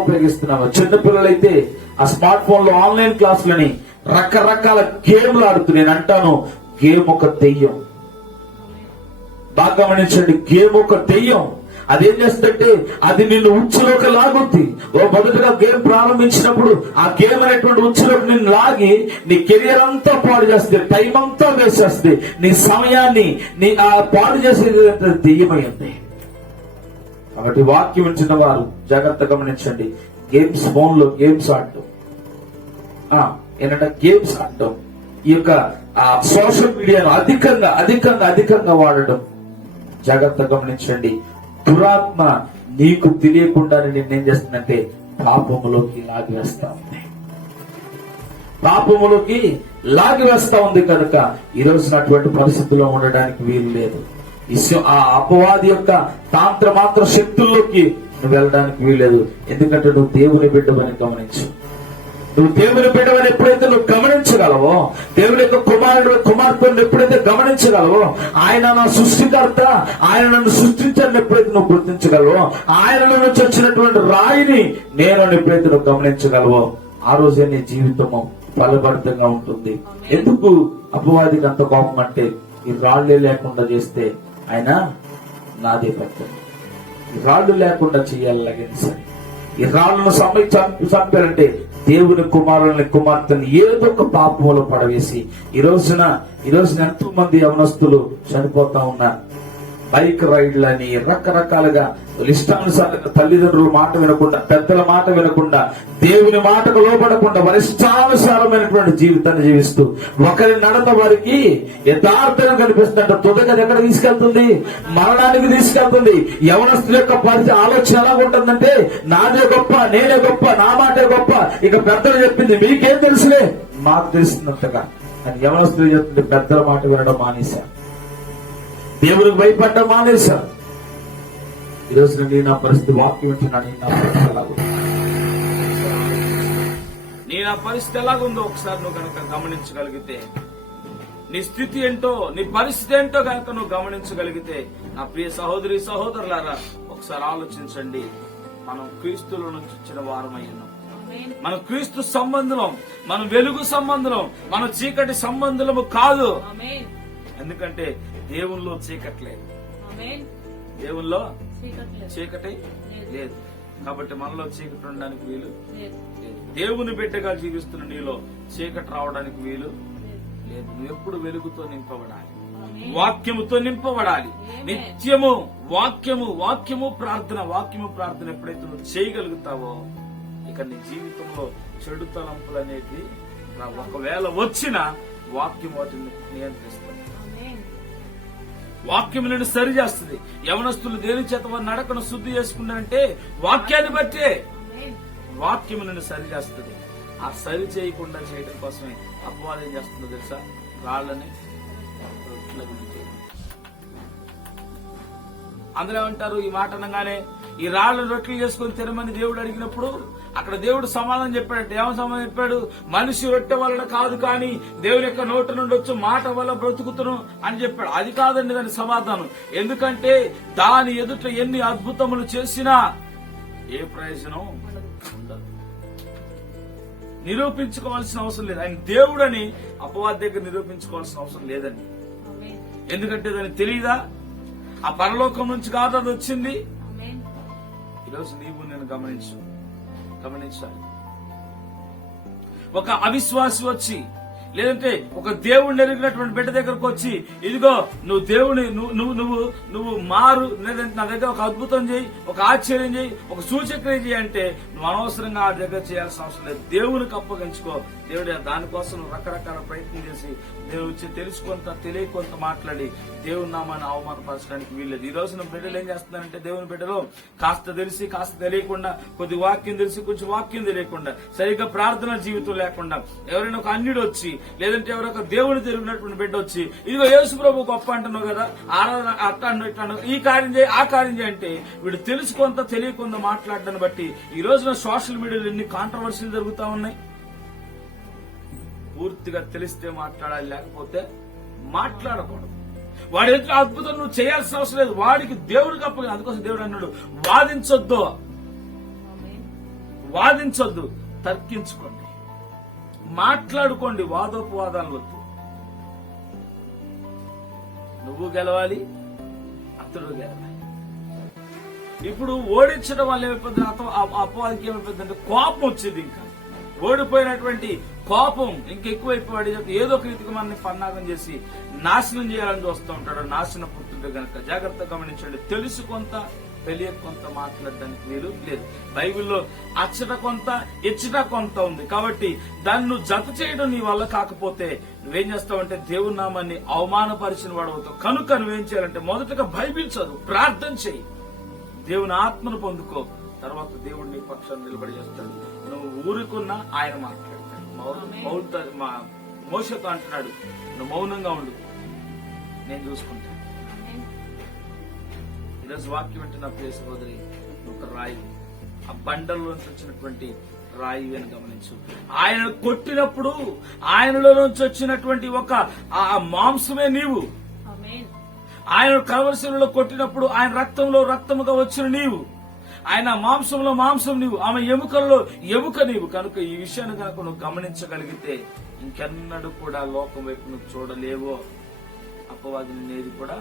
ఉపయోగిస్తున్నావా? చిన్నపిల్లలైతే ఆ స్మార్ట్ ఫోన్ లో ఆన్లైన్ క్లాసులని రకరకాల గేమ్లు ఆడుతూ, నేను అంటాను గేమ్ ఒక దెయ్యం. బాగా గమనించండి, గేమ్ ఒక దెయ్యం. అదేం చేస్తుంటే అది నిన్ను ఉచ్చులోకి లాగుద్ది. మొదటగా గేమ్ ప్రారంభించినప్పుడు ఆ గేమ్ అనేటువంటి ఉచ్చులోకి నిన్ను లాగి నీ కెరియర్ అంతా పాడు చేస్తుంది, టైం అంతా వేస్ట్ చేస్తుంది, నీ సమయాన్ని ఆ పాడు చేసేది దెయ్యమైంది. కాబట్టి వాక్యం వింటున్న వారు జాగ్రత్త గమనించండి. గేమ్స్, ఫోన్ లో గేమ్స్ ఆడటం, గేమ్స్ ఆడటం, ఈ యొక్క సోషల్ మీడియాను అధికంగా వాడటం జాగ్రత్త గమనించండి. దురాత్మ నీకు తెలియకుండానే నిన్నేం చేస్తుందంటే పాపములోకి లాగివేస్తా ఉంది కనుక ఈ రోజున అటువంటి పరిస్థితుల్లో ఉండడానికి వీలు లేదు. ఆ అపవాది యొక్క తాంత్ర శక్తుల్లోకి నువ్వు వెళ్ళడానికి వీల్లేదు. ఎందుకంటే నువ్వు దేవుని బిడ్డవని గమనించు. నువ్వు దేవుని బిడ్డవని ఎప్పుడైతే నువ్వు గమనించగలవో, దేవుని యొక్క కుమార్తెను ఎప్పుడైతే గమనించగలవో, ఆయన నా సృష్టికర్త, ఆయన నన్ను సృష్టించాలని ఎప్పుడైతే నువ్వు గుర్తించగలవో, ఆయన నుంచి వచ్చినటువంటి రాయిని నేను ఎప్పుడైతే నువ్వు గమనించగలవో, ఆ రోజే నీ జీవితము ఫలభరితంగా ఉంటుంది. ఎందుకు అపవాదికి అంత కోపం అంటే, ఈ రాళ్లే లేకుండా చేస్తే ఆయన నాదే పెద్ద, ఈ రాళ్లు లేకుండా చేయాలి సరే, ఈ రాళ్లను చంపారంటే దేవుని కుమార్తెని ఏదో ఒక పాపంలో పడవేసి ఈ రోజున ఎంతో మంది యవనస్తులు చనిపోతా ఉన్నారు. బైక్ రైడ్లని రకరకాలుగా ఇష్టానుసారంగా తల్లిదండ్రుల మాట వినకుండా, పెద్దల మాట వినకుండా, దేవుని మాటకు లోపడకుండా వారి ఇష్టానుసారమైనటువంటి జీవితాన్ని జీవిస్తూ ఒకరి నడత వారికి యథార్థంగా కనిపిస్తుందంట. తుదగది ఎక్కడ తీసుకెళ్తుంది? మరణానికి తీసుకెళ్తుంది. యవనస్తుల యొక్క ఆలోచన ఎలా ఉంటుందంటే, నాదే గొప్ప, నేనే గొప్ప, నా మాటే గొప్ప, ఇక పెద్దలు చెప్పింది మీకేం తెలుసులే, మాకు తెలిసినంతగా అని యవనస్తులు చెప్తుంది. పెద్దల మాట వినడం మానేశారు, దేవునికి భయపడడం మానేశారు. ఈరోజు నేను నా పరిస్థితి వాక్యం వింటున్నాను. నీ నా పరిస్థితి ఎలాగుందో ఒకసారి నువ్వు కనుక గమనించగలిగితే, నీ స్థితి ఏంటో, నీ పరిస్థితి ఏంటో కనుక నువ్వు గమనించగలిగితే, నా ప్రియ సహోదరి సహోదరులారా ఒకసారి ఆలోచించండి. మనం క్రీస్తులో నుంచి వచ్చిన వారమై ఉన్నాం. మనం క్రీస్తు సంబంధం, మనం వెలుగు సంబంధం, మన చీకటి సంబంధము కాదు. ఎందుకంటే దేవుల్లో చీకటి లేదు, దేవుల్లో చీకటి లేదు. కాబట్టి మనలో చీకటి ఉండడానికి వీలు లేదు. దేవుని బిడ్డగా జీవిస్తున్న నీలో చీకటి రావడానికి వీలు లేదు. నువ్వు ఎప్పుడు వెలుగుతో నింపబడాలి, వాక్యముతో నింపబడాలి. నిత్యము వాక్యము ప్రార్థన ఎప్పుడైతే నువ్వు చేయగలుగుతావో, ఇక నీ జీవితంలో చెడు తలంపులు అనేది ఒకవేళ వచ్చినా వాక్యం వాటిని నియంత్రిస్తుంది. వాక్యం నిన్ను సరి చేస్తుంది. యవనస్తులు దేని చేత వారి నడకను శుద్ధి చేసుకున్నారంటే వాక్యాన్ని బట్టే. వాక్యం నిన్ను సరి చేస్తుంది. ఆ సరి చేయకుండా చేయడం కోసమే అపవాదం ఏం చేస్తుందో తెలుసా? రాళ్ళని అందరూ ఏమంటారు ఈ మాట అనగానే, ఈ రాళ్లను రొట్టెలు చేసుకుని తినమని దేవుడు అడిగినప్పుడు అక్కడ దేవుడు సమాధానం చెప్పాడంటే, ఏమని సమాధానం చెప్పాడు? మనిషి రొట్టె వలన కాదు కానీ దేవుని యొక్క నోటి నుండి వచ్చి మాట వల్ల బ్రతుకుతును అని చెప్పాడు. అది కాదండి దాని సమాధానం. ఎందుకంటే దాని ఎదుట ఎన్ని అద్భుతములు చేసినా ఏ ప్రయోజనం ఉండదు. నిరూపించుకోవాల్సిన అవసరం లేదు. ఆయన దేవుడని అపవాది దగ్గర నిరూపించుకోవాల్సిన అవసరం లేదండి. ఎందుకంటే దానికి తెలియదా? ఆ పరలోకం నుంచి కాదు అది వచ్చింది, ఈరోజు నీవు నేను గమనించాలి. ఒక అవిశ్వాసి వచ్చి, లేదంటే ఒక దేవుడిని ఎరిగినటువంటి బిడ్డ దగ్గరకు వచ్చి, ఇదిగో నువ్వు దేవుని నువ్వు మారు, లేదంటే నా దగ్గర ఒక అద్భుతం చేయి, ఒక ఆశ్చర్యం చేయి, ఒక సూచక్రియ చేయి అంటే నువ్వు అనవసరంగా ఆ దగ్గర చేయాల్సిన అవసరం లేదు. దేవునికి అప్పగించుకో. దేవుడు దానికోసం రకరకాల ప్రయత్నం చేసి దేవుడు తెలుసుకొంత తెలియకొంత మాట్లాడి దేవుని నామాన్ని అవమానపరచడానికి వీల్లేదు. ఈ రోజున బిడ్డలు ఏం చేస్తున్నారంటే, దేవుని బిడ్డలు కాస్త తెలిసి కాస్త తెలియకుండా, కొద్ది వాక్యం తెలిసి కొంచెం వాక్యం తెలియకుండా, సరిగ్గా ప్రార్థన జీవితం లేకుండా, ఎవరైనా ఒక అన్యుడు వచ్చి, లేదంటే ఎవరొక దేవుని తిరిగినటువంటి బిడ్డ వచ్చి, ఇదిగో యేసు ప్రభు గొప్ప అంటున్నావు కదా, ఆరాధన అట్టాను ఇట్లాను, ఈ కార్యం చేయి ఆ కార్యం చేయి అంటే వీడు తెలుసుకొంత తెలియకొంత మాట్లాడడాన్ని బట్టి ఈ రోజున సోషల్ మీడియాలో ఎన్ని కాంట్రవర్సీలు జరుగుతా ఉన్నాయి. పూర్తిగా తెలిస్తే మాట్లాడాలి, లేకపోతే మాట్లాడకూడదు. వాడి ఎదుట అద్భుతం నువ్వు చేయాల్సిన అవసరం లేదు. వాడికి దేవుడికి అప్పగించు. అందుకోసం దేవుడు అన్నాడు, వాదించొద్దు, తర్కించుకోండి, మాట్లాడుకోండి, వాదోపవాదాలు వద్దు. నువ్వు గెలవాలి, అతడు గెలవాలి. ఇప్పుడు ఓడించడం వల్ల ఏమైపోతుంది, అపవాదికి ఏమైపోతుంది అంటే కోపం వచ్చింది. ఇంకా ఓడిపోయినటువంటి కోపం ఇంకెక్కువైపోయాడు. ఏదో ఒక రీతికి మనల్ని పన్నాగం చేసి నాశనం చేయాలని చూస్తూ ఉంటాడు. నాశనం పుట్టింది కనుక జాగ్రత్తగా గమనించండి. తెలుసు కొంత తెలియక కొంత మాట్లాడడానికి వీలు లేదు. బైబిల్లో అచ్చట కొంత ఇచ్చట కొంత ఉంది. కాబట్టి దాన్ని నువ్వు జత చేయడం నీ వల్ల కాకపోతే నువ్వేం చేస్తావంటే దేవుని నామాన్ని అవమానపరిచిన వాడవుతావు. కనుక నువ్వేం చేయాలంటే మొదటగా బైబిల్ చదువు, ప్రార్థన చేయి, దేవుని ఆత్మను పొందుకో. తర్వాత దేవుడు నీ పక్షాన్ని నిలబడి చేస్తాడు. నువ్వు ఊరుకున్నా ఆయన మాట్లాడతాడు. మోషతో అంటున్నాడు, నువ్వు మౌనంగా ఉండు, నేను చూసుకుంటాను. ఈరోజు వాక్యం అంటే నా ప్రియ సహోదరి, ఒక రాయి, ఆ బండల్లోంచి వచ్చినటువంటి రాయి అని గమనించు. ఆయన కొట్టినప్పుడు ఆయనలో నుంచి వచ్చినటువంటి ఒక ఆ మాంసమే నీవు. ఆయన కలవరశిలలో కొట్టినప్పుడు ఆయన రక్తంలో రక్తముగా వచ్చిన నీవు. ఆయన మాంసంలో మాంసం నీవు, ఆమె ఎముకల్లో ఎముక నీవు. కనుక ఈ విషయాన్ని కనుక నువ్వు గమనించగలిగితే ఇంకెన్నడూ కూడా లోకం వైపు నువ్వు చూడలేవో, అపవాదిని నేది కూడా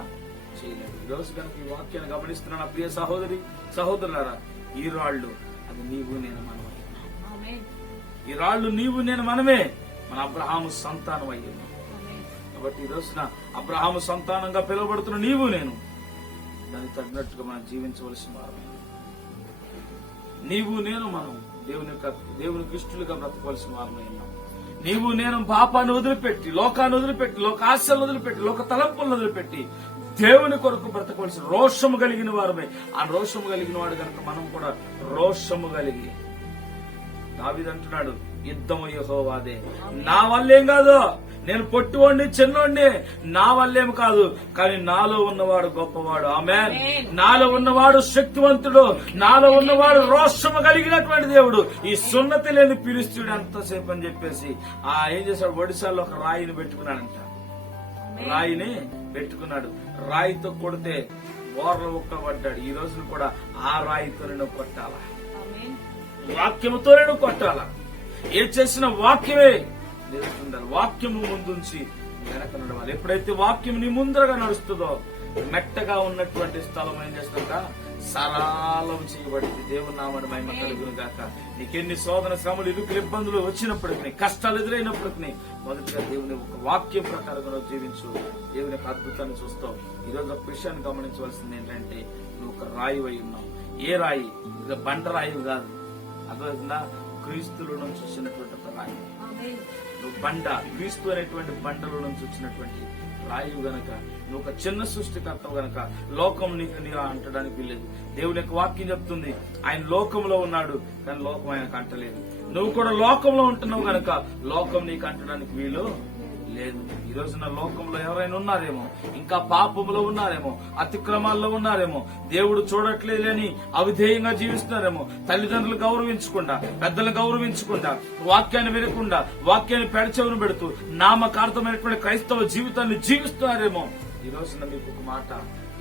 చేయలేవు. ఈ రోజు కనుక ఈ వాక్యాన్ని గమనిస్తున్నా నా ప్రియ సహోదరి సహోదరులారా, ఈ రాళ్లు అది నీవు నేను మనమే. ఈ రాళ్లు నీవు నేను మనమే, మన అబ్రహాము సంతానం అయ్యాను. కాబట్టి ఈ రోజున అబ్రహాము సంతానంగా పిలువబడుతున్న నీవు నేను దానికి తగినట్టుగా మనం జీవించవలసిన వారు. నీవు నేను మనం దేవునికి ఇష్టలుగా బ్రతకవలసిన వారమై ఉన్నాం. నీవు నేను పాపాన్ని వదిలిపెట్టి, లోకాన్ని వదిలిపెట్టి, లోక ఆశలను వదిలిపెట్టి, లోక తలంపులను వదిలిపెట్టి దేవుని కొరకు బ్రతకవలసిన రోషము కలిగిన వారమే. ఆ రోషము కలిగిన వాడు కనుక మనం కూడా రోషము కలిగి, దావీదు అంటున్నాడు, యుద్ధము యెహోవాదే, నా వల్లేం కాదు, నేను పొట్టివాడిని చిన్నోడిని, నా వల్లేం కాదు, కానీ నాలో ఉన్నవాడు గొప్పవాడు. ఆమేన్. నాలో ఉన్నవాడు శక్తివంతుడు, నాలో ఉన్నవాడు రోషము కలిగినటువంటి దేవుడు. ఈ సున్నతి లేని ఫిలిష్తీయుడు ఎంతసేపు అని చెప్పేసి ఏం చేశాడు, ఒడిశాలో ఒక రాయిని పెట్టుకున్నాడంట. రాయిని పెట్టుకున్నాడు, రాయితో కొడితే బోర్ల ఒక్కబడ్డాడు. ఈ రోజున కూడా ఆ రాయితో నేను కొట్టాలా, వాక్యముతో నేను కొట్టాలా. ఏ చేసిన వాక్యమే నిలుస్తుండాలి. వాక్యము ముందుంచి వెనక నడవాలి. ఎప్పుడైతే వాక్యం నీ ముందరగా నడుస్తుందో మెట్టగా ఉన్నటువంటి స్థలం ఏం చేస్తుంట సరళం చేయబడింది. దేవుని నామమున మహిమ కలుగును గాక. నీకెన్ని శోధన శ్రమలు ఇరుకులు ఇబ్బందులు వచ్చినప్పటికీ, కష్టాలు ఎదురైనప్పటికీ మొదటిగా దేవుని ఒక వాక్యం ప్రకారంగా జీవించు. దేవుని యొక్క అద్భుతాన్ని చూస్తావు. ఈరోజు ఒక విషయాన్ని గమనించవలసింది ఏంటంటే, నువ్వు ఒక రాయి అయి ఉన్నావు. ఏ రాయి? ఇది బండ రాయి కాదు, అదేవిధంగా క్రీస్తులో నుంచి వచ్చినటువంటి ఒక రాయి. నువ్వు బండ, క్రీస్తు అనేటువంటి బండలో నుంచి వచ్చినటువంటి రాయి గనక, నువ్వు ఒక చిన్న సృష్టికర్త గనక లోకం నీకు అంటడానికి వీల్లేదు. దేవుని యొక్క వాక్యం చెప్తుంది, ఆయన లోకంలో ఉన్నాడు కానీ లోకం ఆయనకు అంటలేదు. నువ్వు కూడా లోకంలో ఉంటున్నావు గనక లోకం నీకు అంటడానికి వీలు లేదు. ఈ రోజున లోకంలో ఎవరైనా ఉన్నారేమో, ఇంకా పాపంలో ఉన్నారేమో, అతిక్రమాల్లో ఉన్నారేమో, దేవుడు చూడట్లేదని అవిధేయంగా జీవిస్తున్నారేమో, తల్లిదండ్రులు గౌరవించకుండా, పెద్దలు గౌరవించకుండా, వాక్యాన్ని వినకుండా, వాక్యాన్ని పెడచెవును పెడుతూ నామకార్థమైనటువంటి క్రైస్తవ జీవితాన్ని జీవిస్తున్నారేమో. ఈ రోజున మీకు ఒక మాట,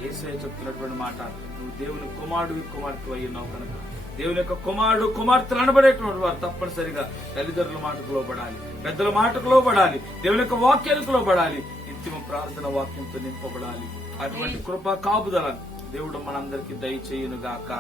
యేసయ్య చెప్తున్నటువంటి మాట, నువ్వు దేవుని కుమారుడు కుమార్తె అయి ఉన్నావు కనుక దేవుని యొక్క కుమారుడు కుమార్తెలు అనబడేటువంటి వారు తప్పనిసరిగా తల్లిదండ్రుల మాటకు లోబడాలి, పెద్దల మాటకు లోబడాలి, దేవుని యొక్క వాక్యాలకు లోబడాలి, నిత్యం ప్రార్థన వాక్యంతో నింపబడాలి. అటువంటి కృప కాపుదల దేవుడు మనందరికీ దయచేయును గాక.